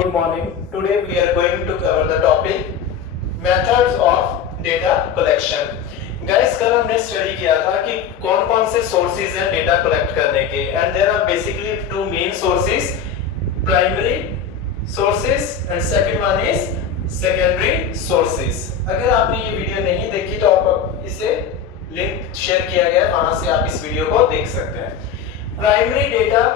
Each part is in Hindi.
Good morning. Today we are going to cover the topic methods of data collection. Guys, कल हमने स्टडी किया था कि कौन-कौन से सोर्सेज हैं डेटा कलेक्ट करने के and there are basically two main sources, primary sources and second one is secondary sources. अगर आपने ये वीडियो नहीं देखी तो आप इसे लिंक शेयर किया गया है, वहां से आप इस वीडियो को देख सकते हैं। प्राइमरी डेटा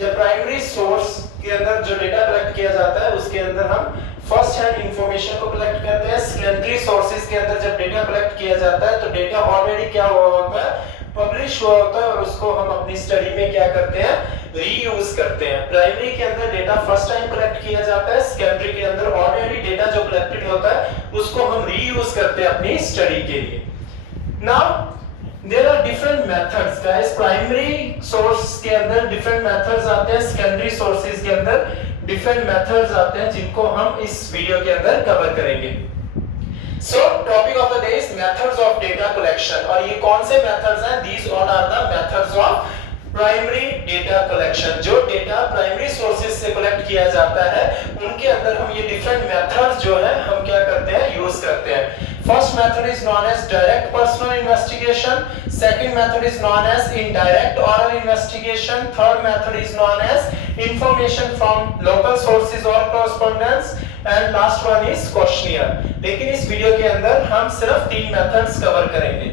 या प्राइमरी सोर्स के अंदर जो डेटा कलेक्ट किया जाता है उसके अंदर हम फर्स्ट हैंड इंफॉर्मेशन को कलेक्ट करते हैं। सेकेंडरी सोर्सेज के अंदर जब डेटा कलेक्ट किया जाता है तो डेटा ऑलरेडी क्या हुआ होता है, पब्लिश हुआ होता है और उसको हम अपनी स्टडी में क्या करते हैं, रीयूज करते हैं। प्राइमरी के अंदर डेटा फर्स्ट टाइम कलेक्ट किया जाता है, सेकेंडरी के अंदर ऑलरेडी डेटा जो कलेक्टेड होता है उसको हम रीयूज करते हैं अपनी स्टडी के लिए। Now there are different methods guys, primary source के अंदर different methods आते हैं, secondary sources के अंदर different methods आते हैं जिनको हम इस वीडियो के अंदर कवर करेंगे। So topic of the day is methods of data collection और ये कौन से methods हैं? These all are the methods of primary data collection। जो डेटा प्राइमरी सोर्सेज से कलेक्ट किया जाता है उनके अंदर हम ये डिफरेंट मेथड्स जो है हम क्या करते हैं, यूज करते हैं। First method is known as direct personal investigation. Second method is known as indirect oral investigation. Third method is known as information from local sources or correspondence. And last one is questionnaire. लेकिन इस वीडियो के अंदर हम सिर्फ तीन मेथड्स कवर करेंगे।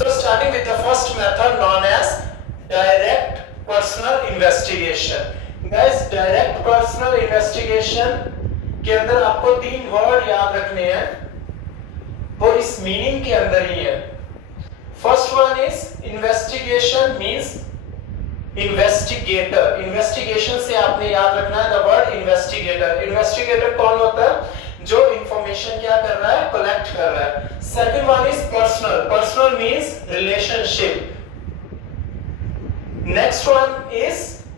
So starting with the first method known as direct personal investigation. Guys, direct personal investigation के अंदर आपको तीन वर्ड याद रखने हैं वो इस मीनिंग के अंदर ही है। First one is investigation means investigator. Investigation से आपने याद रखना है द वर्ड इन्वेस्टिगेटर। इन्वेस्टिगेटर कौन होता है, जो इंफॉर्मेशन क्या कर रहा है, कलेक्ट कर रहा है। Second one is personal. Personal means relationship. Next one is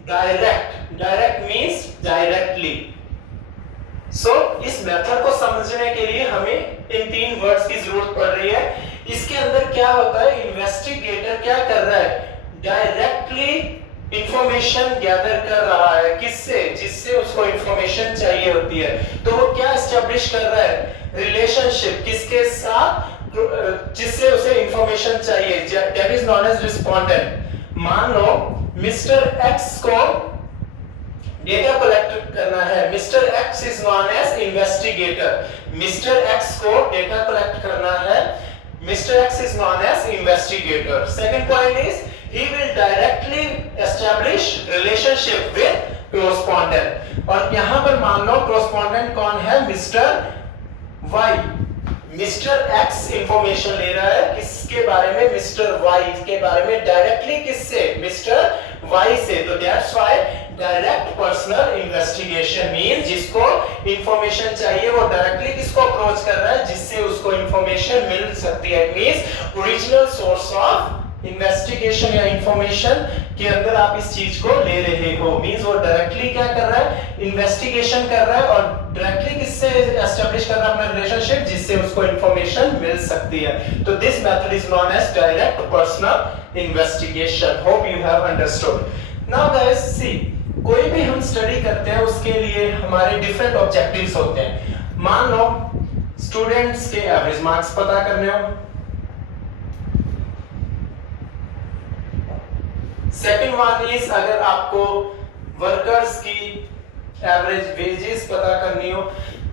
direct. Direct means directly. So इस मेथड को समझने के लिए हमें इन तीन वर्ड्स की जरूरत पड़ रही है। इसके अंदर क्या होता है, इन्वेस्टिगेटर क्या कर रहा है, डायरेक्टली इंफॉर्मेशन गैदर कर रहा है। किससे, जिससे उसको इंफॉर्मेशन चाहिए होती है। तो वो क्या एस्टैब्लिश कर रहा है, रिलेशनशिप किसके साथ, जिससे उसे इंफॉर्मेशन चाहिए, that is known as respondent. मान लो मिस्टर एक्स को डेटा कलेक्ट करना है, mister X is known as investigator. Mister X को डेटा कलेक्ट करना है, mister X is known as investigator. Second point is he will directly establish relationship with correspondent। और यहां पर मान लो correspondent कौन है, mister Y. Mister X information ले रहा है किसके बारे में, मिस्टर वाई के बारे में, डायरेक्टली किससे, मिस्टर वाई से। तो that's why direct personal investigation means जिसको इंफॉर्मेशन चाहिए वो डायरेक्टली किसको अप्रोच कर रहा है, जिससे उसको इंफॉर्मेशन मिल सकती है। It means original source of investigation या इंफॉर्मेशन के अंदर आप इस चीज को ले रहे हो। मींस वो डायरेक्टली क्या कर रहा है, इन्वेस्टिगेशन कर रहा है और डायरेक्टली किससे एस्टैब्लिश कर रहा है अपना रिलेशनशिप, जिससे उसको इंफॉर्मेशन मिल सकती है। तो this method is known as direct personal investigation. Hope you have understood. Now guys see, कोई भी हम स्टडी करते हैं उसके लिए हमारे डिफरेंट ऑब्जेक्टिव्स होते हैं। मान लो स्टूडेंट्स के एवरेज मार्क्स पता करने हो, सेकंड वन इज अगर आपको वर्कर्स की एवरेज वेजेस पता करनी हो।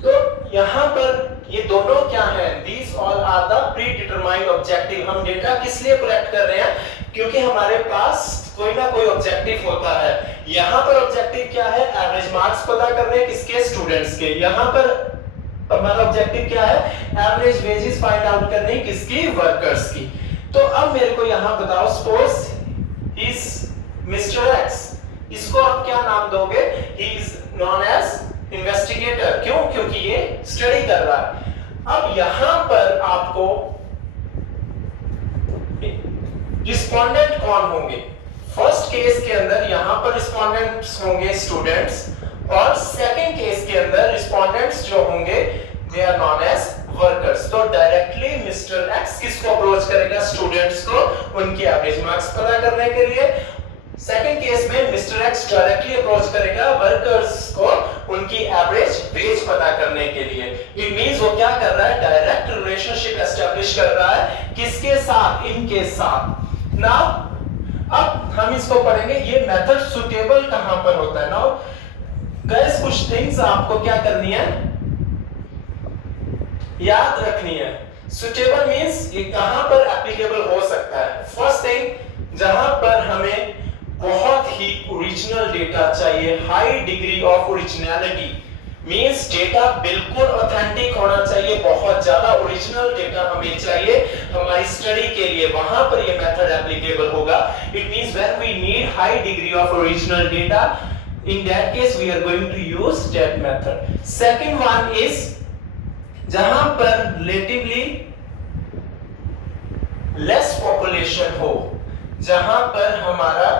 तो यहां पर ये दोनों क्या हैं, these all are the predetermined objective. हम डेटा किस लिए कलेक्ट कर रहे हैं, क्योंकि हमारे पास कोई ना कोई ऑब्जेक्टिव होता है। यहां पर ऑब्जेक्टिव क्या है, एवरेज मार्क्स पता करने किसके, स्टूडेंट्स के। यहां पर हमारा ऑब्जेक्टिव क्या है, एवरेज वेजेस फाइंड आउट करनी किसकी, वर्कर्स की। तो अब मेरे को यहां बताओ, सपोज इज मिस्टर एक्स, इसको आप क्या नाम दोगे, he is known as investigator. क्यों, क्योंकि ये स्टडी कर रहा है। अब यहां पर आपको रिस्पोंडेंट कौन होंगे, फर्स्ट केस के अंदर यहां पर रिस्पोंडेंट्स होंगे स्टूडेंट्स और सेकंड केस के अंदर रिस्पोंडेंट्स जो होंगे they are known as workers. तो डायरेक्टली मिस्टर एक्स किसको अप्रोच करेगा, स्टूडेंट्स को, उनकी एवरेज मार्क्स पता करने के लिए। सेकंड केस में मिस्टर एक्स डायरेक्टली अप्रोच करेगा वर्कर्स को उनकी एवरेज वेज पता करने के लिए। इट मींस वो क्या कर रहा है, डायरेक्ट रिलेशनशिप एस्टेब्लिश कर रहा है किसके साथ, इनके साथ। नाउ अब हम इसको पढ़ेंगे, ये मेथड सुटेबल कहां पर होता है। नाउ गाइस कुछ थिंग्स आपको क्या करनी है, याद रखनी है। सुटेबल मींस ये कहां पर एप्लीकेबल हो सकता है। फर्स्ट थिंग, जहां पर हमें बहुत ही ओरिजिनल डेटा चाहिए, high degree of originality means data बिल्कुल ऑथेंटिक होना चाहिए, बहुत ज्यादा ओरिजिनल डेटा हमें चाहिए हमारी स्टडी के लिए, वहां पर ये मेथड एप्लीकेबल होगा। It means when we need high degree of original data, in that case we are going to use that method. Second one is जहां पर relatively less population हो, जहां पर हमारा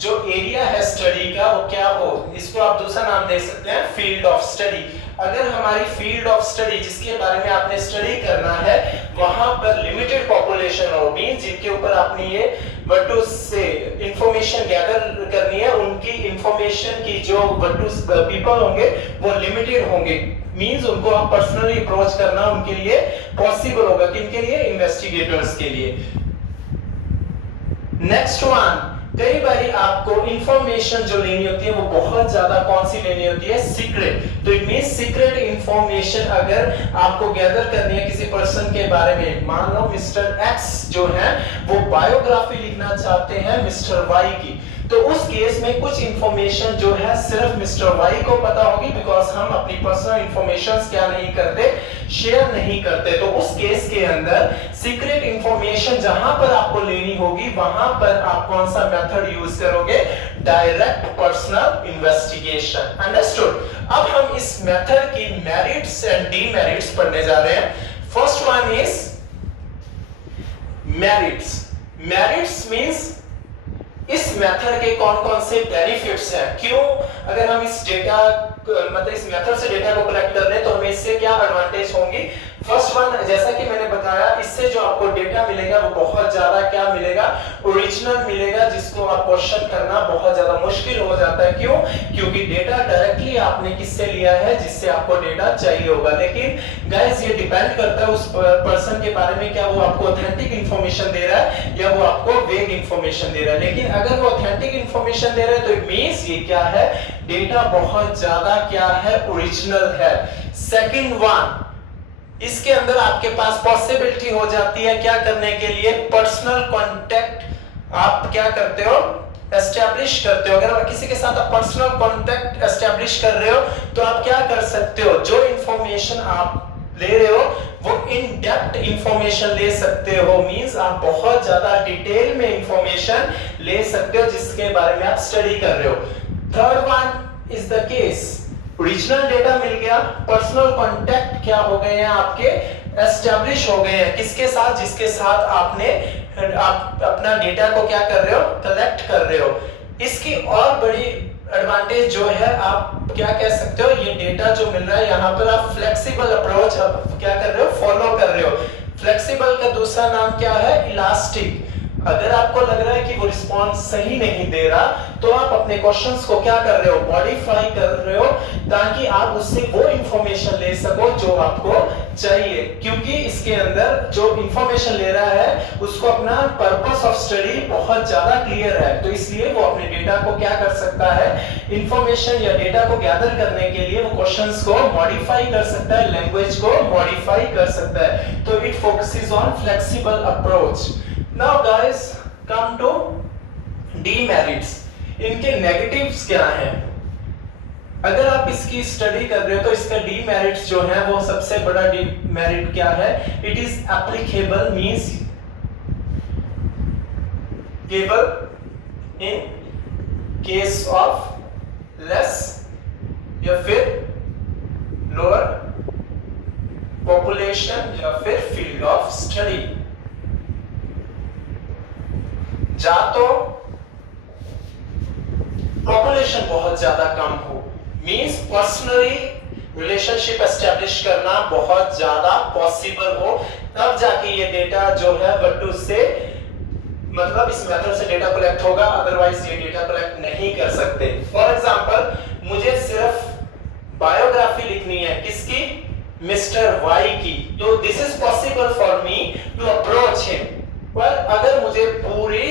जो एरिया है स्टडी का वो क्या हो, इसको आप दूसरा नाम दे सकते हैं फील्ड ऑफ स्टडी। अगर हमारी फील्ड ऑफ स्टडी जिसके बारे में आपने स्टडी करना है वहां पर लिमिटेड पॉपुलेशन हो, मींस जिनके ऊपर आपने ये वर्टूस से इंफॉर्मेशन गैदर करनी है, उनकी इंफॉर्मेशन की जो वर्टूस पीपल होंगे वो लिमिटेड होंगे, मींस उनको आप पर्सनली अप्रोच करना उनके लिए पॉसिबल होगा, किनके लिए, इन्वेस्टिगेटर्स के लिए। नेक्स्ट वन, कई बारी आपको इंफॉर्मेशन जो लेनी होती है वो बहुत ज्यादा कौन सी लेनी होती है, सीक्रेट। तो इट मींस सीक्रेट इंफॉर्मेशन अगर आपको गैदर करनी है किसी पर्सन के बारे में, मान लो मिस्टर एक्स जो है वो बायोग्राफी लिखना चाहते हैं मिस्टर वाई की, तो उस केस में कुछ इंफॉर्मेशन जो है सिर्फ मिस्टर वाई को पता होगी, बिकॉज हम अपनी पर्सनल इंफॉर्मेशंस क्या नहीं करते, शेयर नहीं करते। तो उस केस के अंदर सीक्रेट इंफॉर्मेशन जहां पर आपको लेनी होगी वहां पर आप कौन सा मेथड यूज करोगे, डायरेक्ट पर्सनल इन्वेस्टिगेशन। अंडरस्टूड। अब हम इस मेथड की मेरिट्स एंड डीमेरिट्स पढ़ने जा रहे हैं। First one is merits. Merits means इस मेथड के कौन-कौन से बेनिफिट्स हैं, क्यों अगर हम इस डेटा मतलब इस मेथड से डेटा को कलेक्ट कर रहे हैं तो हमें इससे क्या एडवांटेज होंगी। फर्स्ट वन, जैसा कि मैंने बताया, इससे जो आपको डेटा मिलेगा वो बहुत ज्यादा क्या मिलेगा, ओरिजिनल मिलेगा, जिसको आप क्वेश्चन करना बहुत ज्यादा मुश्किल हो जाता है। क्यों? क्योंकि डेटा डायरेक्टली आपने किससे लिया है, जिससे आपको डेटा चाहिए होगा। लेकिन गाइस ये डिपेंड करता है उस पर्सन के बारे में, क्या वो आपको ऑथेंटिक इंफॉर्मेशन दे रहा है या वो आपको वेग इंफॉर्मेशन दे रहा है। लेकिन अगर वो ऑथेंटिक इंफॉर्मेशन दे रहा है तो इट मींस ये क्या है, डेटा बहुत ज्यादा क्या है, ओरिजिनल है। सेकंड वन, इसके अंदर आपके पास पॉसिबिलिटी हो जाती है क्या करने के लिए, पर्सनल कांटेक्ट आप क्या करते हो, एस्टैब्लिश करते हो। अगर किसी के साथ आप पर्सनल कांटेक्ट एस्टैब्लिश कर रहे हो तो आप क्या कर सकते हो, जो इंफॉर्मेशन आप ले रहे हो वो इन डेप्थ इंफॉर्मेशन ले सकते हो, मींस आप बहुत ज्यादा डिटेल में इंफॉर्मेशन ले सकते हो जिसके बारे में आप स्टडी कर रहे हो। Third one is the case, original data मिल गया, पर्सनल कांटेक्ट क्या हो गए हैं आपके, एस्टैब्लिश हो गए हैं, किसके साथ, जिसके साथ आपने आप अपना डेटा को क्या कर रहे हो, कलेक्ट कर रहे हो। इसकी और बड़ी एडवांटेज जो है, आप क्या कह सकते हो, ये डेटा जो मिल रहा है यहाँ पर आप फ्लेक्सिबल अप्रोच आप क्या कर रहे हो, फॉलो कर रहे हो। फ्लेक्सिबल का दूसरा नाम क्या है, इलास्टिक। अगर आपको लग रहा है कि वो रिस्पॉन्स सही नहीं दे रहा तो आप अपने क्वेश्चंस को क्या कर रहे हो, मॉडिफाई कर रहे हो, ताकि आप उससे वो इंफॉर्मेशन ले सको जो आपको चाहिए। क्योंकि इसके अंदर जो इंफॉर्मेशन ले रहा है उसको अपना पर्पस ऑफ स्टडी बहुत ज्यादा क्लियर है, तो इसलिए वो अपने डेटा को क्या कर सकता है, इंफॉर्मेशन या डेटा को गैदर करने के लिए वो क्वेश्चंस को मॉडिफाई कर सकता है, लैंग्वेज को मॉडिफाई कर सकता है। तो it focuses on flexible approach. Now guys, come to demerits. इनके negatives क्या हैं? अगर आप इसकी स्टडी कर रहे हो तो इसका demerits जो है वो सबसे बड़ा demerit क्या है? It is applicable means able in case of less या फिर lower population या फिर field of study। जा तो पॉपुलेशन बहुत ज्यादा कम हो, मींस पर्सनली रिलेशनशिप एस्टैब्लिश करना बहुत ज्यादा पॉसिबल हो, तब जाके ये डेटा जो है बट उससे मतलब इस मेथड से डेटा कलेक्ट होगा, अदरवाइज ये डेटा कलेक्ट नहीं कर सकते। फॉर एग्जांपल मुझे सिर्फ बायोग्राफी लिखनी है, किसकी? मिस्टर वाई की, तो this is possible for me to approach him. पर अगर मुझे पूरी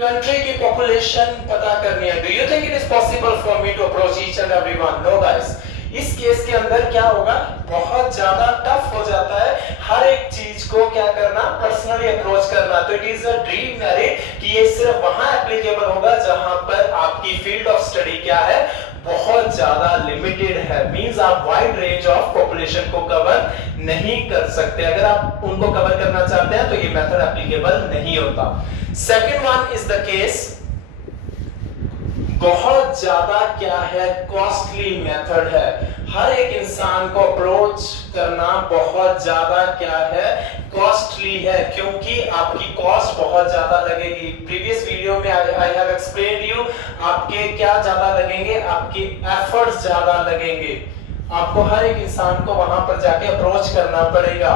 कंट्री की पॉपुलेशन पता करनी है, do you think it is possible for me to approach each and everyone? No guys. इस केस के अंदर क्या होगा, बहुत ज्यादा टफ हो जाता है हर एक चीज को क्या करना, पर्सनली अप्रोच करना। तो it is a dream merit कि ये सिर्फ वहां एप्लीकेबल होगा जहां पर आपकी फील्ड ऑफ स्टडी क्या है, बहुत ज्यादा लिमिटेड है। मींस आप वाइड रेंज ऑफ पॉपुलेशन को कवर नहीं कर सकते। अगर आप उनको कवर करना चाहते हैं तो ये मेथड एप्लीकेबल नहीं होता। Second one is the case, बहुत ज्यादा क्या है, कॉस्टली मेथड है। हर एक इंसान को अप्रोच करना बहुत ज्यादा क्या है, कॉस्टली है, क्योंकि आपकी कॉस्ट बहुत ज्यादा लगेगी। प्रीवियस वीडियो में आई हैव एक्सप्लेन्ड यू, आपके क्या ज्यादा लगेंगे, आपके एफर्ट्स ज्यादा लगेंगे। आपको हर एक इंसान को वहां पर जाके अप्रोच करना पड़ेगा।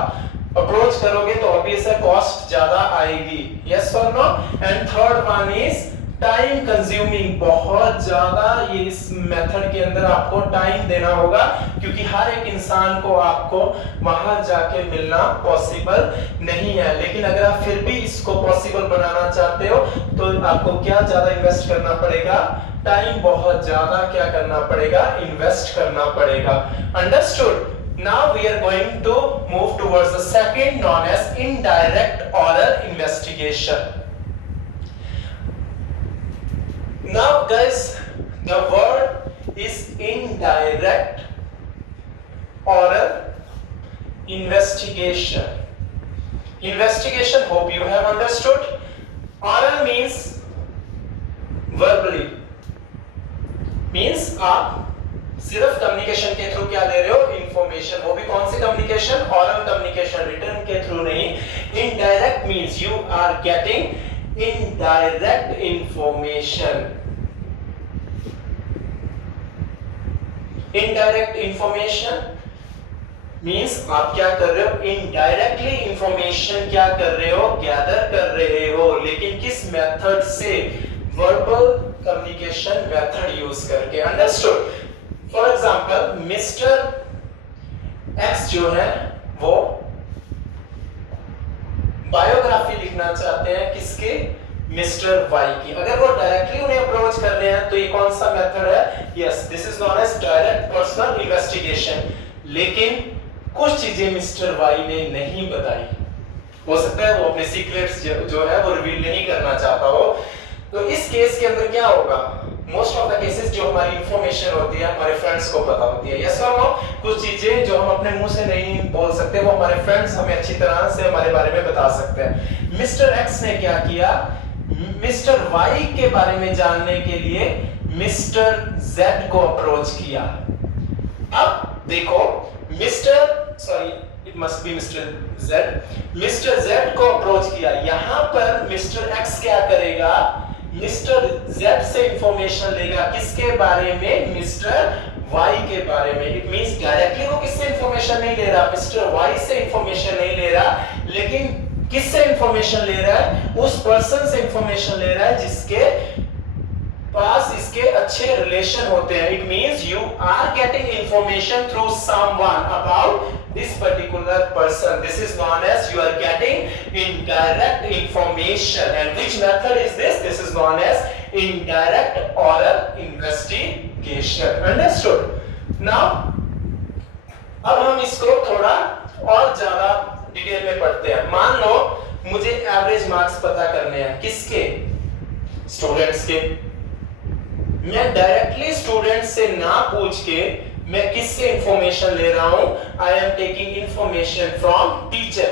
अप्रोच करोगे तो ऑब्वियस है कॉस्ट ज्यादा आएगी। यस और no? And third one is time consuming. बहुत ज्यादा ये इस मेथड के अंदर आपको टाइम देना होगा, क्योंकि हर एक इंसान को आपको वहां जाके मिलना पॉसिबल नहीं है। लेकिन अगर आप फिर भी इसको पॉसिबल बनाना चाहते हो तो आपको क्या ज्यादा इन्वेस्ट करना पड़ेगा, टाइम बहुत ज्यादा क्या करना पड़ेगा, इन्वेस्ट करना पड़ेगा। Understood? Now we are going to move towards the second, known as indirect oral investigation. Now guys, the word is indirect oral investigation. Investigation, hope you have understood. Oral means verbally, means आप सिर्फ कम्युनिकेशन के थ्रू क्या ले रहे हो, इंफॉर्मेशन। वो भी कौन सी कम्युनिकेशन? ऑरल कम्युनिकेशन, रिटन के थ्रू नहीं। Indirect means you are getting indirect information. Indirect information means आप क्या कर रहे हो, इनडायरेक्टली इंफॉर्मेशन क्या कर रहे हो, गैदर कर रहे हो। लेकिन किस मेथड से? वर्बल कम्युनिकेशन मेथड यूज करके। Understood? For example mister x जो है वो बायोग्राफी लिखना चाहते हैं, किसके? मिस्टर वाई की। अगर वो डायरेक्टली उन्हें अप्रोच कर रहे हैं तो ये कौन सा मेथड है? Yes, this is known as direct personal investigation. लेकिन कुछ चीजें मिस्टर वाई ने नहीं बताई, हो सकता है वो अपने सीक्रेट्स जो है वो रिवील नहीं करना चाहता हो। तो इस केस के अंदर क्या होगा, मोस्ट ऑफ द केसेस जो हमारी इंफॉर्मेशन होती है हमारे फ्रेंड्स को पता होती है। यस और नो? कुछ चीजें जो हम अपने मुंह से नहीं बोल सकते वो हमारे फ्रेंड्स हमें अच्छी तरह से हमारे बारे में बता सकते हैं। मिस्टर एक्स ने क्या किया, मिस्टर वाई के बारे में जानने के लिए मिस्टर जेड को अप्रोच किया। अब देखो it must be mister Z को अप्रोच किया। यहां पर मिस्टर एक्स क्या करेगा, मिस्टर जेड से इंफॉर्मेशन लेगा, किसके बारे में? मिस्टर वाई के बारे में। इट मींस डायरेक्टली वो किससे इंफॉर्मेशन नहीं ले रहा, मिस्टर वाई से इंफॉर्मेशन नहीं ले रहा, लेकिन किससे इंफॉर्मेशन ले रहा है? उस पर्सन से इंफॉर्मेशन ले रहा है जिसके पास इसके अच्छे रिलेशन होते हैं। It means you are getting information through someone about this particular person. This is known as you are getting indirect information. And which method is this? This is known as indirect oral investigation. Understood? Now अब हम इसको थोड़ा और ज्यादा डिटेल में पढ़ते हैं। मान लो मुझे एवरेज मार्क्स पता करने हैं, किसके? स्टूडेंट्स के। मैं डायरेक्टली स्टूडेंट से ना पूछ के मैं किससे इंफॉर्मेशन ले रहा हूं? I am taking information from teacher.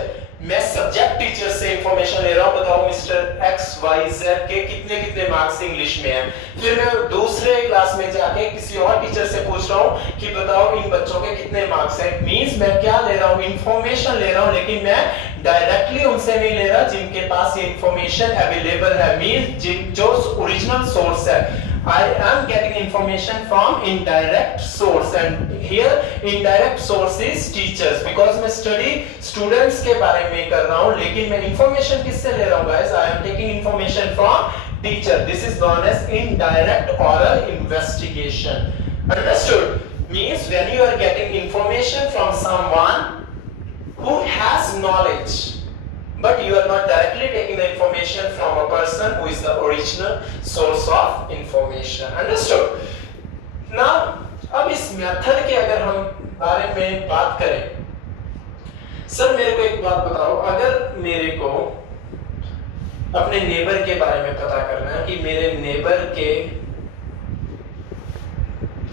मैं सब्जेक्ट टीचर से इंफॉर्मेशन ले रहा हूं, बताओ मिस्टर एक्स वाई जेड के कितने कितने मार्क्स इंग्लिश में हैं। फिर मैं दूसरे क्लास में जाके किसी और टीचर से पूछ रहा हूं कि बताओ इन बच्चों के कितने मार्क्स हैं। मींस मैं क्या ले रहा हूं, इंफॉर्मेशन ले रहा हूं, लेकिन मैं डायरेक्टली उनसे नहीं ले रहा जिनके पास ये इंफॉर्मेशन अवेलेबल है, मींस जो ओरिजिनल सोर्स है। I am getting information from indirect source, and here indirect source is teachers, because मैं study students के बारे में कर रहा हूँ, लेकिन मैं information किससे ले रहा हूँ guys? I am taking information from teacher. This is known as indirect oral investigation. Understood? Means when you are getting information from someone who has knowledge, but you are not directly taking the information from a person who is the original source of information. Understood? Now, अब इस मेथड के अगर हम बारे में बात करें, सर मेरे को एक बात बताओ, अगर मेरे को अपने नेबर के बारे में पता करना है कि मेरे नेबर के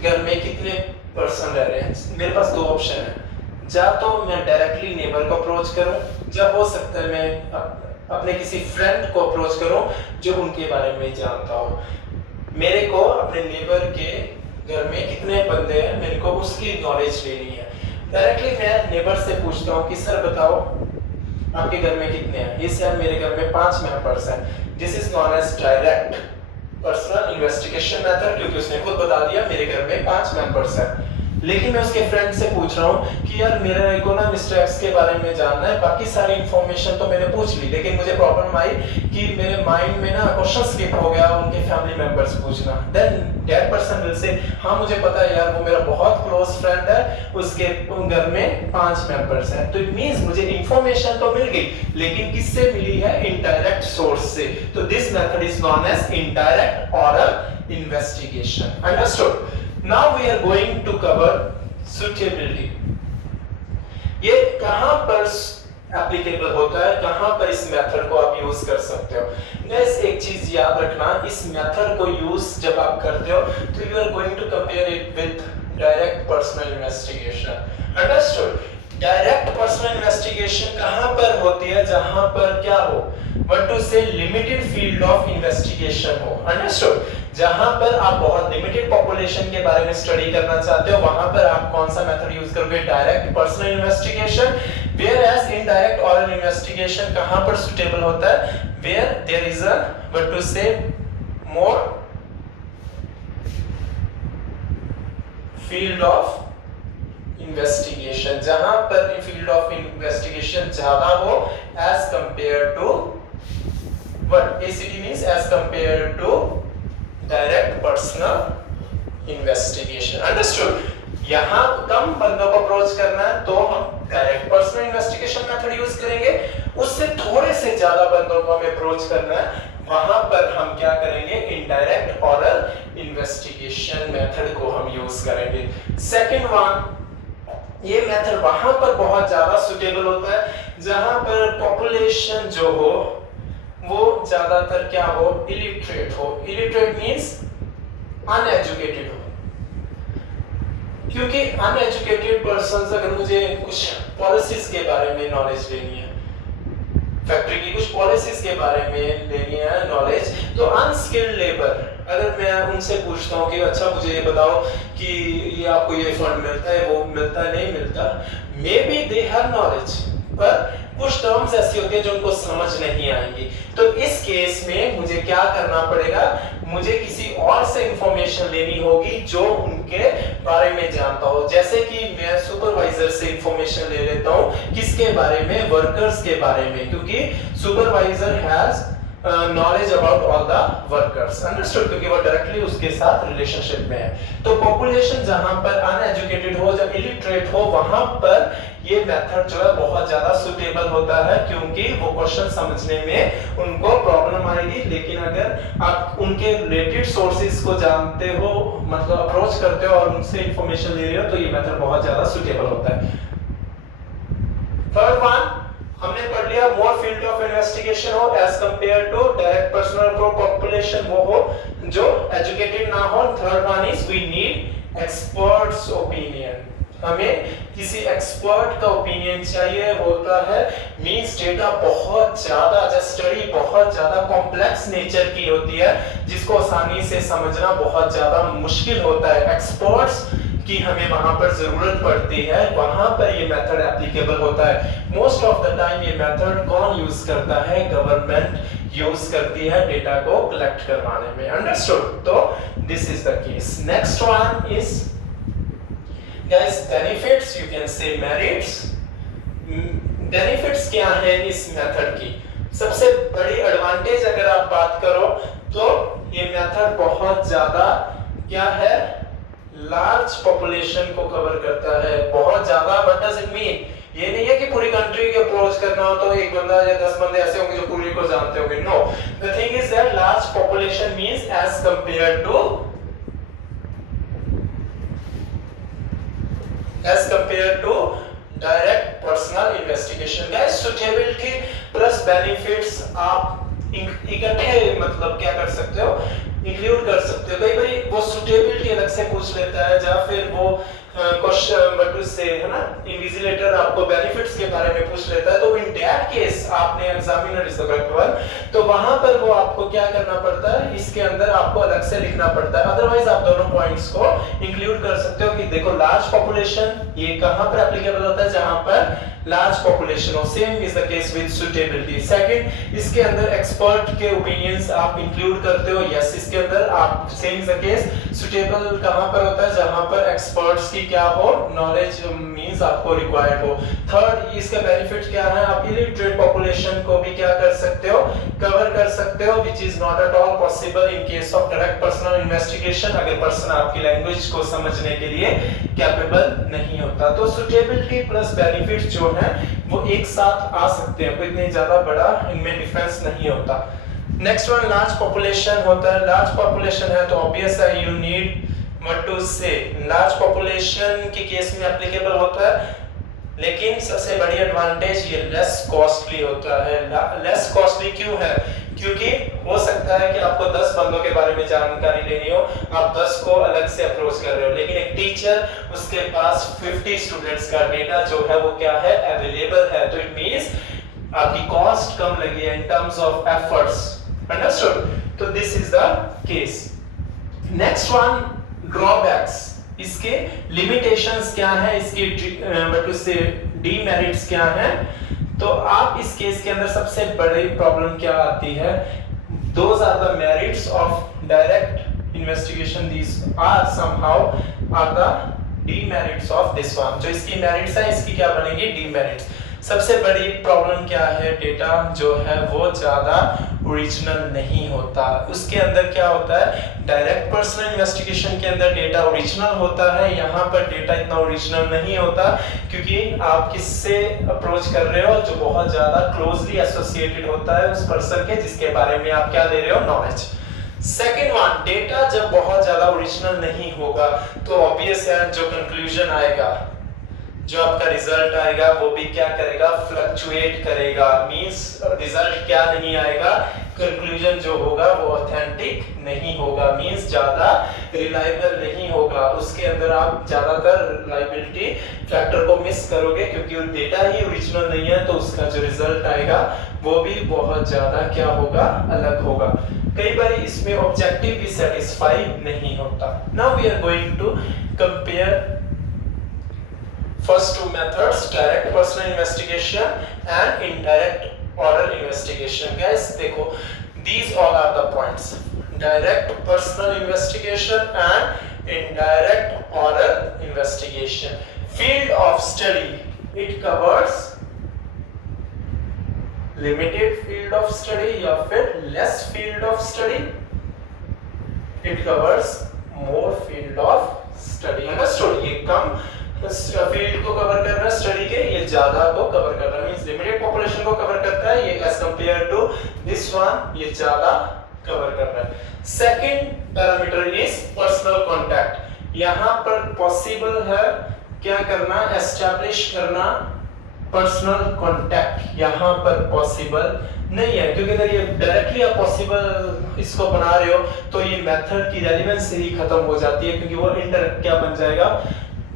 घर में कितने पर्सन रह रहे हैं, मेरे पास दो ऑप्शन है, या तो मैं डायरेक्टली नेबर को अप्रोच करूं, या हो सकता है मैं अपने किसी फ्रेंड को अप्रोच करूं जो उनके बारे में जानता हो। मेरे को अपने नेबर के घर में कितने बंदे हैं, मेरे को उसकी नॉलेज लेनी है। डायरेक्टली मैं नेबर से पूछता हूं कि सर बताओ आपके घर में कितने हैं। ये सर मेरे घर में 5 मेंबर्स हैं। This is known as direct personal investigation method, क्योंकि उसने खुद बता दिया मेरे घर में 5 मेंबर्स हैं। लेकिन मैं उसके फ्रेंड से पूछ रहा हूँ कि यार मेरे को ना मिस्टर एक्स के बारे में जानना है, बाकी सारी इंफॉर्मेशन तो मैंने पूछ ली, लेकिन मुझे प्रॉब्लम आई कि मेरे माइंड में ना क्वेश्चन स्किप हो गया उनके फैमिली मेंबर्स पूछना। Then that person will say हाँ मुझे पता है यार वो मेरा बहुत क्लोज फ्रेंड है, उसके घर में 5 मेंबर्स हैं। तो इट मींस मुझे इंफॉर्मेशन तो मिल गई, लेकिन किससे मिली है? इनडायरेक्ट सोर्स से। तो this method is known as indirect oral investigation. Understood? Now we are going to cover suitability. ये कहां पर एप्लीकेबल होता है, कहां पर इस मेथड को आप यूज कर सकते हो। नेक्स्ट एक चीज याद रखना, इस मेथड को यूज जब आप करते हो तो you are going to compare it with direct personal investigation. Understood? Direct personal investigation कहां पर होती है? जहां पर क्या हो, what to say limited field of investigation हो। अंडरस्टूड? जहां पर आप बहुत लिमिटेड पॉपुलेशन के बारे में स्टडी करना चाहते हो, वहां पर आप कौन सा मेथड यूज करोगे? Direct personal investigation. Whereas indirect oral investigation कहां पर सुटेबल होता है? Where there is a what to say more field of investigation, जहां पर फील्ड ऑफ इन्वेस्टिगेशन ज्यादा हो as compare to what ACT means as compare to direct personal investigation. Understood? यहां कम बंदों को अप्रोच करना है तो हम direct personal investigation method use करेंगे, उससे थोड़े से ज्यादा बंदों को हमें अप्रोच करना है, वहां पर हम क्या करेंगे? इनडायरेक्ट ओरल इन्वेस्टिगेशन मेथड को हम यूज करेंगे। सेकंड वन, ये मेथड वहां पर बहुत ज्यादा सुटेबल होता है जहां पर पॉपुलेशन जो हो वो ज्यादातर क्या हो? इलिटरेट हो। इलिटरेट मींस अनएजुकेटेड हो, क्योंकि अनएजुकेटेड पर्संस अगर मुझे कुछ पॉलिसीज के बारे में नॉलेज लेनी है, फैक्ट्री की कुछ पॉलिसीज के बारे में लेनी है नॉलेज, तो अनस्किल्ड लेबर अगर मैं उनसे पूछता हूँ कि अच्छा मुझे ये बताओ कि ये आपको ये फंड मिलता है, वो मिलता है, नहीं मिलता, may be they have knowledge, पर कुछ टर्म्स ऐसी होती है जो उनको समझ नहीं आएंगी। तो इस केस में मुझे क्या करना पड़ेगा? मुझे किसी और से इंफॉर्मेशन लेनी होगी जो उनके बारे में जानता हो। जैसे कि मैं सुपरवाइजर से इंफॉर्मेशन ले लेता हूँ, किसके बारे में? वर्कर्स के बारे में, क्योंकि supervisor has knowledge about all the workers. Understood? क्योंकि वो डायरेक्टली उसके साथ रिलेशनशिप में है। तो पॉपुलेशन जहां पर अनएजुकेटेड हो, जब इलिटरेट हो, वहां पर ये मेथड जो है बहुत ज्यादा सुटेबल होता है, क्योंकि वो क्वेश्चन समझने में उनको प्रॉब्लम आएगी। लेकिन अगर आप उनके रिलेटेड सोर्सेज को जानते हो, मतलब अप्रोच करते हो और उनसे इंफॉर्मेशन ले रहे हो, तो ये मेथड बहुत ज्यादा सुटेबल होता है। थर्ड वन हमने पढ़ लिया, मोर फील्ड ऑफ इन्वेस्टिगेशन हो as compare to direct personal population, वो हो जो एजुकेटेड ना हो। Third one is we need experts opinion, हमें किसी एक्सपर्ट का ओपिनियन चाहिए होता है। मींस डेटा बहुत ज्यादा, स्टडी बहुत ज्यादा कॉम्प्लेक्स नेचर की होती है, जिसको आसानी से समझना बहुत ज्यादा मुश्किल होता है। एक्सपर्ट्स की हमें वहां पर जरूरत पड़ती है, वहां पर ये मेथड एप्लीकेबल होता है। मोस्ट ऑफ द टाइम ये मेथड कौन यूज करता है? गवर्नमेंट यूज करती है डेटा को कलेक्ट करवाने में। अंडरस्टूड? तो this is the case. Next one is guys benefits, you can से मेरिट्स। बेनिफिट्स क्या है इस मेथड की? सबसे बड़ी एडवांटेज अगर आप बात करो तो ये मेथड बहुत ज्यादा क्या है, लार्ज पॉपुलेशन को कवर करता है, बहुत ज्यादा। What does it mean? ये नहीं है कि पूरी कंट्री को अप्रोच करना हो तो एक बंदा या 10 बंदे ऐसे होंगे जो पूरी को जानते होंगे। No, the thing is that large population means as compare to direct personal investigation. Guys suitability plus benefits आप इकट्ठे मतलब क्या कर सकते हो, इंक्लूड कर सकते हो। कई बार वो सुटेबिलिटी अलग से पूछ लेता है या फिर वो क्वेश्चन से है ना, इन्विजिलेटर आपको बेनिफिट्स के बारे में पूछ लेता है, तो इन दैट केस आपने examiner is the correct one, तो वहां पर वो आपको क्या करना पड़ता है, इसके अंदर आपको अलग से लिखना पड़ता है। अदरवाइज आप दोनों पॉइंट्स को इंक्लूड कर सकते हो कि देखो लार्ज पॉपुलेशन ये कहां पर एप्लीकेबल होता है, जहां पर लार्ज पॉपुलेशन हो। Same is the case with suitability. Second, इसके अंदर एक्सपर्ट के ओपिनियंस आप इंक्लूड करते हो। यस, इसके अंदर आप same is the case suitable कहां पर होता है, जहां पर एक्सपर्ट्स की क्या हो, नॉलेज मींस आपको रिक्वायर्ड हो। थर्ड, इसका बेनिफिट क्या है, आप इलिटरेट पॉपुलेशन को भी क्या कर सकते हो, कवर कर सकते हो, which is not at all possible in case of direct personal investigation, अगर पर्सन आपकी लैंग्वेज को समझने के लिए कैपेबल नहीं होता। तो सुटेबिलिटी प्लस बेनिफिट जो है वो एक साथ आ सकते हैं, कोई इतनी ज्यादा बड़ा इनमें डिफरेंस नहीं होता। नेक्स्ट वन लार्ज पॉपुलेशन होता है। लार्ज पॉपुलेशन है तो ऑब्वियस है यू नीड व्हाट टू से, लार्ज पॉपुलेशन के केस में एप्लीकेबल होता है, लेकिन सबसे बड़ी एडवांटेज ये लेस कॉस्टली होता है। लेस कॉस्टली क्यों है? क्योंकि हो सकता है कि आपको 10 बंदों के बारे में जानकारी लेनी हो, आप 10 को अलग से अप्रोच कर रहे हो, लेकिन एक टीचर उसके पास 50 स्टूडेंट्स का डेटा जो है वो क्या है, अवेलेबल है। तो इट मींस आपकी कॉस्ट कम लगी है in terms of efforts. Understood? तो this is the case. Next one drawbacks, इसके लिमिटेशंस क्या है, इसकी डीमेरिट्स क्या है। तो आप इस केस के अंदर सबसे बड़ी प्रॉब्लम क्या आती है, those are the merits of direct investigation, these are somehow are the demerits of this one. जो इसकी मेरिट्स है इसकी क्या बनेगी, डीमेरिट्स। सबसे बड़ी प्रॉब्लम क्या है, डेटा जो है वो ज्यादा ओरिजिनल नहीं होता। उसके अंदर क्या होता है, डायरेक्ट पर्सनल इन्वेस्टिगेशन के अंदर डेटा ओरिजिनल होता है, यहाँ पर डेटा इतना ओरिजिनल नहीं होता क्योंकि आप किससे अप्रोच कर रहे हो, जो बहुत ज्यादा क्लोजली एसोसिएटेड होता है उस पर्सन के जिसके बारे में आप क्या दे रहे हो, नॉलेज। सेकेंड वन, डेटा जब बहुत ज्यादा ओरिजिनल नहीं होगा तो ऑब्वियस है जो कंक्लूजन आएगा, जो आपका रिजल्ट आएगा वो भी क्या करेगा, फ्लक्चुएट करेगा। मींस रिजल्ट क्या नहीं आएगा, कंक्लूजन जो होगा वो ऑथेंटिक नहीं होगा, मींस ज्यादा रिलायबल नहीं होगा। उसके अंदर आप ज्यादातर रिलायबिलिटी फैक्टर को मिस करोगे क्योंकि डेटा ही ओरिजिनल नहीं है, तो उसका जो रिजल्ट आएगा वो भी बहुत ज्यादा क्या होगा, अलग होगा। कई बार इसमें ऑब्जेक्टिव भी सेटिस्फाई नहीं होता। Now we are going to compare first two methods, direct personal investigation and indirect oral investigation. Guys देखो, these all are the points, direct personal investigation and indirect oral investigation. Field of study, it covers limited field of study या फिर less field of study, it covers more field of study. Understood? ये कम फील्ड को कवर कर रहा है स्टडी के, ये ज्यादा को कवर कर रहा है, मींस लिमिटेड पॉपुलेशन को कवर करता है ये as compare to this one, ये ज्यादा कवर कर रहा है। Second parameter is personal contact. यहां पर पॉसिबल है क्या करना, एस्टैब्लिश करना पर्सनल कांटेक्ट, यहां पर पॉसिबल नहीं है क्योंकि अगर ये डायरेक्टली आप पॉसिबल इसको बना रहे हो तो ये मेथड की रेलेवेंस ही खत्म हो जाती है क्योंकि वो इनडायरेक्ट क्या बन जाएगा,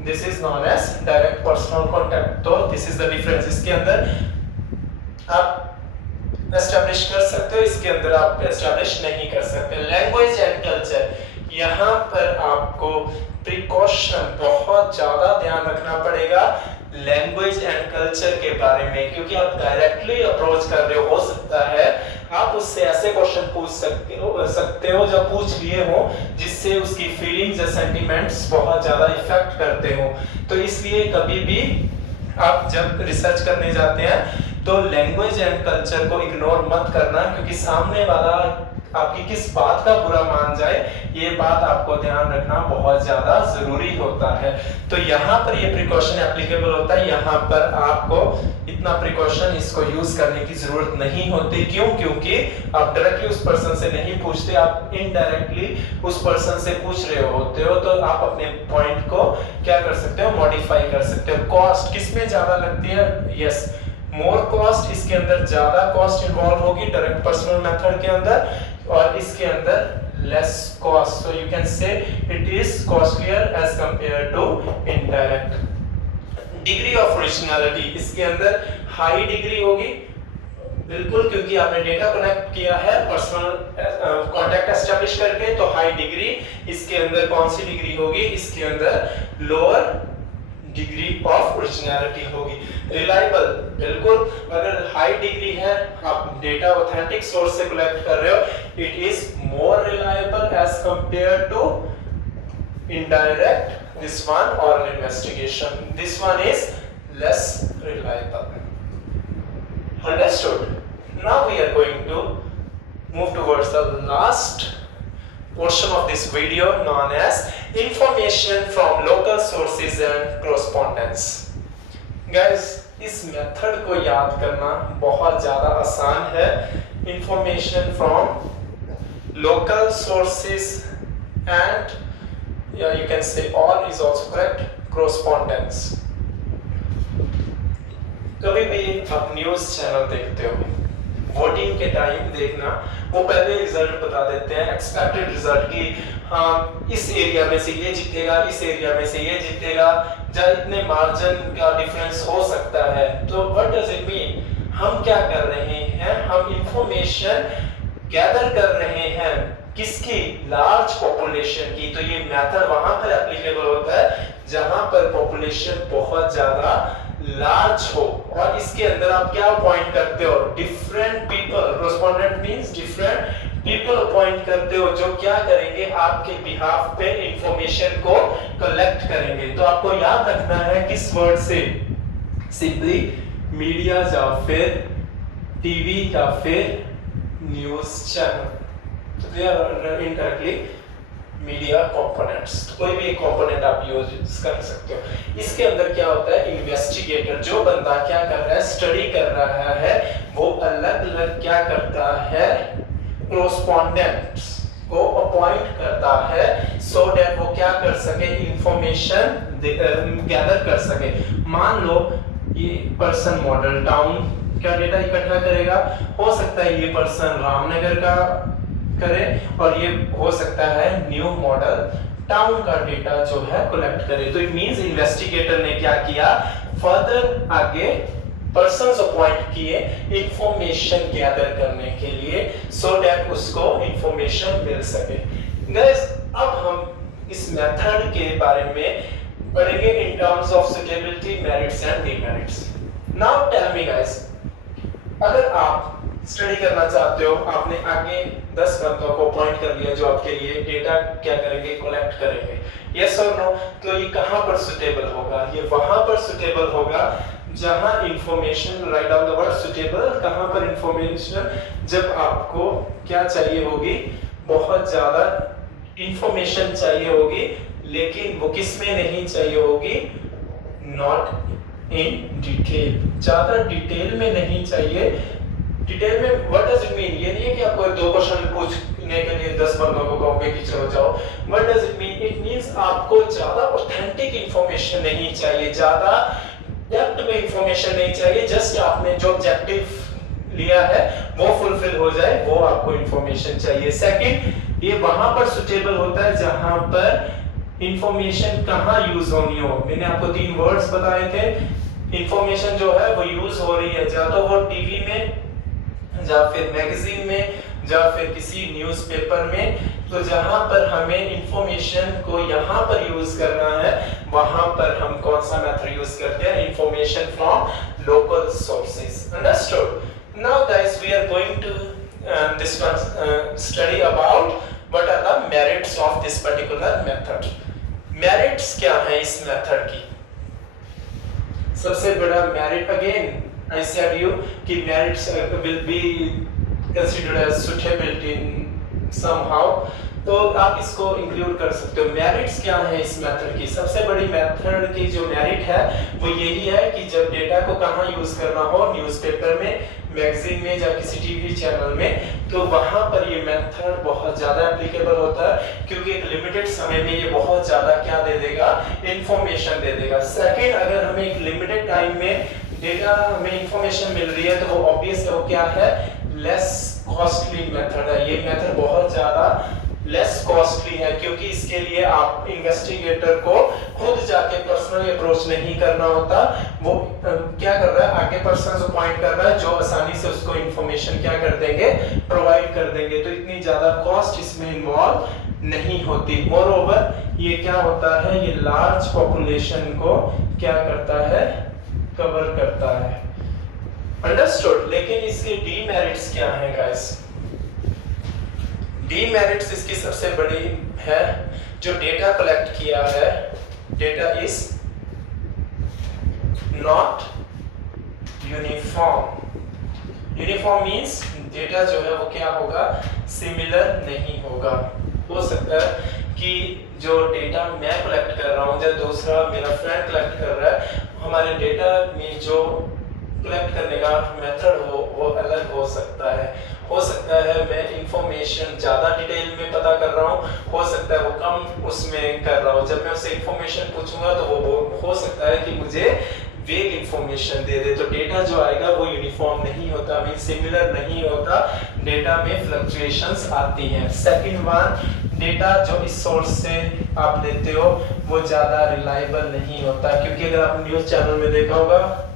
This is known as direct personal contact. तो this is the difference. इसके अंदर आप establish कर सकते हो, इसके अंदर आप establish नहीं कर सकते। Language and culture, यहाँ पर आपको precaution बहुत ज़्यादा ध्यान रखना पड़ेगा लैंग्वेज एंड कल्चर के बारे में, क्योंकि आप डायरेक्टली अप्रोच कर रहे हो सकता है आप उससे ऐसे क्वेश्चन पूछ सकते हो जो पूछ लिए हो जिससे उसकी फीलिंग्स या सेंटिमेंट्स बहुत ज्यादा इफेक्ट करते हो। तो इसलिए कभी भी आप जब रिसर्च करने जाते हैं तो लैंग्वेज एंड कल्चर को इग्नोर मत करना, क्योंकि सामने वाला आपकी किस बात का बुरा मान जाए ये बात आपको ध्यान रखना बहुत ज्यादा जरूरी होता है। तो यहाँ पर ये प्रिकॉशन एप्लीकेबल होता है, यहाँ पर आपको इतना प्रिकॉशन इसको यूज करने की जरूरत नहीं होती। क्यों? क्योंकि आप डायरेक्टली उस पर्सन से नहीं पूछते, आप इनडायरेक्टली उस पर्सन से पूछ रहे होते हो, तो आप अपने पॉइंट को क्या कर सकते हो, मॉडिफाई कर सकते हो। कॉस्ट किसमें ज्यादा लगती है? यस, मोर कॉस्ट, इसके अंदर ज्यादा कॉस्ट इन्वॉल्व होगी डायरेक्ट पर्सनल मेथड के अंदर, और इसके अंदर less cost. So you can say it is costlier as compare to indirect. Degree of originality, इसके अंदर हाई डिग्री होगी, बिल्कुल, क्योंकि आपने डेटा कनेक्ट किया है पर्सनल कांटेक्ट एस्टैब्लिश करके, तो हाई डिग्री। इसके अंदर कौन सी डिग्री होगी? इसके अंदर लोअर डिग्री ऑफ ओरिजिनलिटी होगी। रिलायबल, बिल्कुल, अगर हाई डिग्री है, आप डेटा ऑथेंटिक सोर्स से कलेक्ट कर रहे हो, it is more reliable as compare to indirect, this one oral investigation, this one is less reliable. Understood? Now we are going to move towards the last portion of this video known as information from local sources and correspondence. Guys, इस मेथड को याद करना बहुत ज्यादा आसान है। Information from local sources and you can say all is also correct, correspondence. कभी भी आप न्यूज़ चैनल देखते हो, वोटिंग के टाइम देखना, वो पहले रिजल्ट बता देते हैं, एक्सपेक्टेड रिजल्ट की, हाँ इस एरिया में से ये जीतेगा, इस एरिया में से ये जीतेगा, जहाँ इतने मार्जिन का डिफरेंस हो सकता है। तो व्हाट डज इट मीन? हम क्या कर रहे हैं? हम इंफॉर्मेशन गैदर कर रहे हैं, किसकी? लार्ज पॉपुलेशन की। तो ये मेथड वहां पर एप्लीकेबल होता है जहां पर पॉपुलेशन बहुत ज्यादा लार्ज हो, और इसके अंदर आप क्या पॉइंट करते हो? Different people, correspondent means different people appoint करते हो जो क्या करेंगे, आपके बिहाफ पे इंफॉर्मेशन को कलेक्ट करेंगे। तो आपको याद रखना है किस वर्ड से? सिंपली मीडिया या फिर टीवी या फिर न्यूज चैनल। तो they are indirectly media components. कोई भी एक कंपोनेंट आप यूज कर सकते हो। इसके अंदर क्या होता है? इन्वेस्टिगेटर, जो बंदा क्या कर रहा है, स्टडी कर रहा है, वो अलग अलग क्या करता है, कॉरेस्पोंडेंट्स को अपॉइंट करता है, सो दैट वो क्या कर सके, इंफॉर्मेशन गैदर कर सके। मान लो ये पर्सन मॉडल टाउन का डेटा इकट्ठा करेगा, हो सकता है ये पर्सन रामनगर का करे, और ये हो सकता है न्यू मॉडल टाउन का डेटा जो है कलेक्ट करे। तो इट मींस इन्वेस्टिगेटर ने क्या किया, फर्दर आगे पर्सन्स अपॉइंट किए इंफॉर्मेशन गैदर करने के लिए, सो दैट उसको इंफॉर्मेशन मिल सके। गाइस, अब हम इस मेथड के बारे में पढ़ेंगे in terms of suitability, merits and demerits. Now tell me guys, अगर आप स्टडी करना चाहते हो, आपने आगे 10 बंदों को अपॉइंट कर लिया जो आपके लिए डेटा क्या करेंगे, कलेक्ट करेंगे, यस और नो, तो ये कहां पर सुटेबल होगा? ये वहां पर सुटेबल होगा जहां information, write down the word suitable, कहां पर इंफॉर्मेशन, जब आपको क्या चाहिए होगी, बहुत ज्यादा इंफॉर्मेशन चाहिए होगी, लेकिन वो किस में नहीं चाहिए होगी, नॉट इन डिटेल, ज्यादा डिटेल में नहीं चाहिए। डिटेल में व्हाट डज इट मीन? ये नहीं है कि आपको 2 क्वेश्चन पूछने के लिए 10 बंदों को कहोगे कि चलो जाओ। What does it mean? It means आपको ज्यादा ऑथेंटिक इंफॉर्मेशन नहीं चाहिए, ज्यादा डेप्थ में इंफॉर्मेशन नहीं चाहिए, जस्ट आपने जो ऑब्जेक्टिव लिया है वो फुलफिल हो जाए, वो आपको इंफॉर्मेशन चाहिए। सेकंड, ये वहां पर सुटेबल होता है जहां पर इंफॉर्मेशन कहां यूज होनी हो। मैंने आपको 3 वर्ड्स बताए थे। इंफॉर्मेशन जो है वो यूज हो रही है या तो वो टीवी में या फिर मैगजीन में, या फिर किसी न्यूज़पेपर में, तो जहां पर हमें इंफॉर्मेशन को यहां पर यूज करना है वहां पर हम कौन सा मेथड यूज करते हैं, information from local sources. Understood. Now guys we are going to this one study about what are the merits of this particular method। merits क्या है इस मेथड की? सबसे बड़ा merit, again I said you कि merits will be considered as suitability in somehow, तो आप इसको इंक्लूड कर सकते हो। मेरिट्स क्या है इस मेथड की? सबसे बड़ी मेथड की जो मेरिट है वो यही है कि जब डेटा को कहाँ यूज करना हो, न्यूज़पेपर में, मैगजीन में या किसी टीवी चैनल में, तो वहां पर ये मेथड बहुत ज्यादा एप्लीकेबल होता है क्योंकि एक लिमिटेड समय में ये बहुत ज्यादा क्या दे देगा, इंफॉर्मेशन दे देगा। सेकंड, अगर हमें एक लिमिटेड टाइम में डेटा हमें इंफॉर्मेशन मिल रही है तो वो ऑब्वियस है, वो क्या है, लेस कॉस्टली मेथड है। ये मेथड बहुत ज्यादा लेस कॉस्टली है क्योंकि इसके लिए आप इन्वेस्टिगेटर को खुद जाके पर्सनली अप्रोच नहीं करना होता, वो क्या कर रहा है, आगे पर्सन को पॉइंट कर रहा है जो आसानी से उसको इंफॉर्मेशन क्या कर देंगे, प्रोवाइड कर देंगे, तो इतनी ज्यादा कॉस्ट इसमें इन्वॉल्व नहीं होती। मोर ओवर ये क्या होता है, ये लार्ज पॉपुलेशन को क्या करता है, कवर करता है। अंडरस्टूड। लेकिन इसके डीमेरिट्स क्या हैं गाइस? डीमेरिट्स इसकी सबसे बड़ी है, जो डेटा कलेक्ट किया है, data is not uniform. Uniform means data जो है वो क्या होगा, सिमिलर नहीं होगा। हो सकता है कि जो डेटा मैं कलेक्ट कर रहा हूँ या दूसरा मेरा फ्रेंड कलेक्ट कर रहा है, हमारे डेटा में जो कलेक्ट करने का मेथड हो वो अलग हो सकता है। हो सकता है मैं इंफॉर्मेशन ज़्यादा डिटेल में पता कर रहा हूँ, हो सकता है वो कम उसमें कर रहा हूँ। जब मैं उससे इंफॉर्मेशन पूछूंगा तो वो हो सकता है कि मुझे वेग इंफॉर्मेशन दे दे, तो डेटा जो आएगा वो यूनिफॉर्म नहीं होता, मीन सिमिलर नहीं होता, डेटा में फ्लक्चुएशंस आती हैं। सेकंड वन, डेटा जो इस सोर्स से आप लेते हो वो ज़्यादा रिलायबल नहीं होता, क्योंकि अगर आप न्यूज़ चैनल में देखा होगा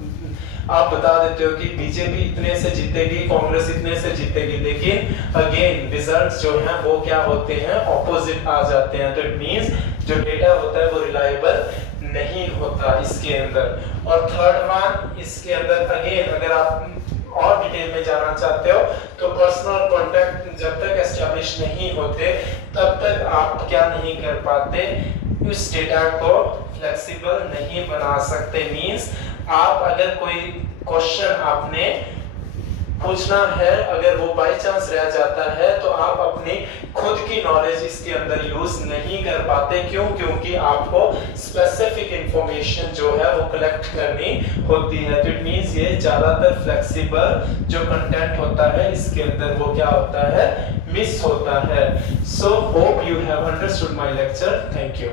आप बता देते हो कि बीजेपी इतने से जीतेगी, कांग्रेस इतने से जीतेगी, लेकिन अगेन रिजल्ट्स जो हैं वो क्या होते हैं, ऑपोजिट आ जाते हैं। तो इट मींस जो डेटा होता है वो रिलायबल नहीं होता इसके अंदर। और थर्ड वन, इसके अंदर अगेन अगर आप और डिटेल में जाना चाहते हो तो पर्सनल कांटेक्ट जब तक एस्टैब्लिश नहीं होते तब तक आप क्या नहीं कर पाते, उस डेटा को फ्लेक्सिबल नहीं बना सकते। मींस आप अगर कोई क्वेश्चन आपने पूछना है, अगर वो बाय चांस रह जाता है तो आप अपनी खुद की नॉलेज इसके अंदर यूज नहीं कर पाते। क्यों? क्योंकि आपको स्पेसिफिक इंफॉर्मेशन जो है वो कलेक्ट करनी होती है। तो इट मींस ये ज्यादातर फ्लेक्सिबल जो कंटेंट होता है इसके अंदर वो क्या होता है, मिस होता है। So hope you have understood my lecture. Thank you.